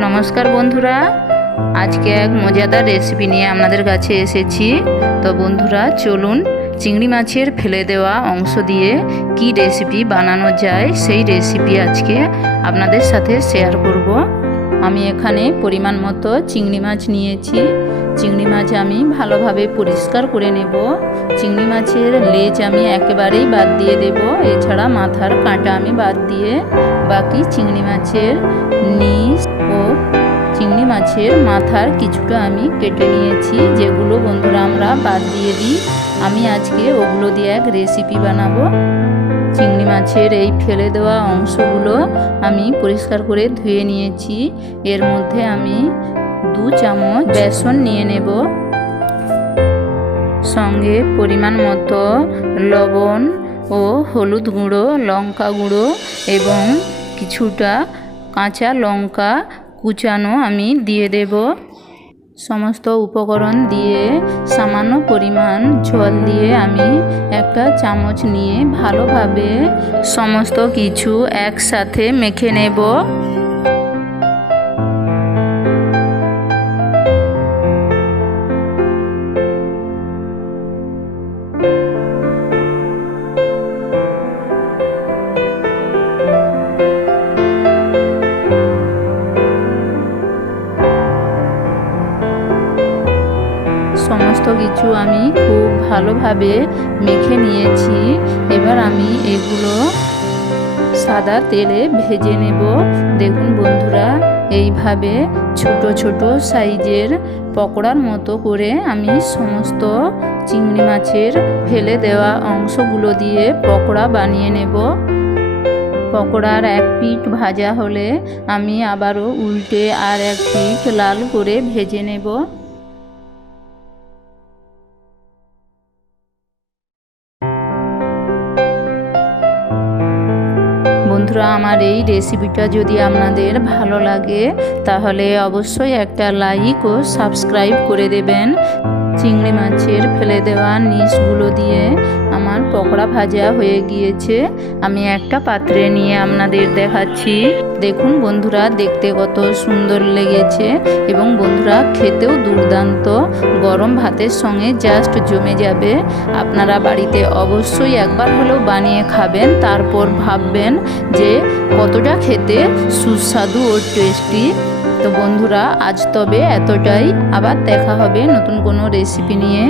নমস্কার বন্ধুরা, আজকে এক মজাদার রেসিপি নিয়ে আপনাদের কাছে এসেছি। তো বন্ধুরা, চলুন চিংড়ি মাছের ফেলে দেওয়া অংশ দিয়ে কি রেসিপি বানানো যায়, সেই রেসিপি আজকে আপনাদের সাথে শেয়ার করব। আমি এখানে পরিমাণ মতো চিংড়ি মাছ নিয়েছি। চিংড়ি মাছ আমি ভালোভাবে পরিষ্কার করে নেব। চিংড়ি মাছের লেজ আমি একেবারেই বাদ দিয়ে দেব। এছাড়া মাথার কাঁটা আমি বাদ দিয়ে বাকি চিংড়ি মাছের নিচ মাছের মাথার কিছুটা আমি কেটে নিয়েছি, যেগুলো বন্ধুরা আমরা বাদ দিয়ে দিই। আমি আজকে ওগুলো দিয়ে এক রেসিপি বানাবো। চিংড়ি মাছের এই ফেলে দেওয়া অংশগুলো আমি পরিষ্কার করে ধুয়ে নিয়েছি। এর মধ্যে আমি দু চামচ বেসন নিয়ে নেব। সঙ্গে পরিমাণ মতো লবণ ও হলুদ গুঁড়ো, লঙ্কা গুঁড়ো এবং কিছুটা কাঁচা লঙ্কা কুচানো আমি দিয়ে দেব। সমস্ত উপকরণ দিয়ে সামান্য পরিমাণ জল দিয়ে আমি একটা চামচ নিয়ে ভালোভাবে সমস্ত কিছু একসাথে মেখে নেব। সমস্ত কিছু আমি খুব ভালোভাবে মেখে নিয়েছি। এবার আমি এগুলো সাদা তেলে ভেজে নেব। দেখুন বন্ধুরা, এইভাবে ছোট ছোট সাইজের পকোড়ার মতো করে আমি সমস্ত চিংড়ি মাছের ফেলে দেওয়া অংশগুলো দিয়ে পকোড়া বানিয়ে নেব। পকোড়ার এক পিঠ ভাজা হলে আমি আবারও উল্টে আর এক পিঠ লাল করে ভেজে নেব। বন্ধুরা, আমার এই রেসিপিটা যদি আপনাদের ভালো লাগে, তাহলে অবশ্যই একটা লাইক ও সাবস্ক্রাইব করে দেবেন। চিংড়ি মাছের ফেলে দেওয়া নিচগুলো দিয়ে আমার পকোড়া ভাজা হয়ে গিয়েছে। আমি একটা পাত্রে নিয়ে আপনাদের দেখাচ্ছি। দেখুন বন্ধুরা, দেখতে কত সুন্দর লেগেছে এবং বন্ধুরা, খেতেও দুর্দান্ত। গরম ভাতের সঙ্গে জাস্ট জমে যাবে। আপনারা বাড়িতে অবশ্যই একবার হলেও বানিয়ে খাবেন, তারপর ভাববেন যে কতটা খেতে সুস্বাদু ও টেস্টি তো বন্ধুরা, আজ তবে এতটাই। আবার দেখা হবে নতুন কোনো রেসিপি নিয়ে।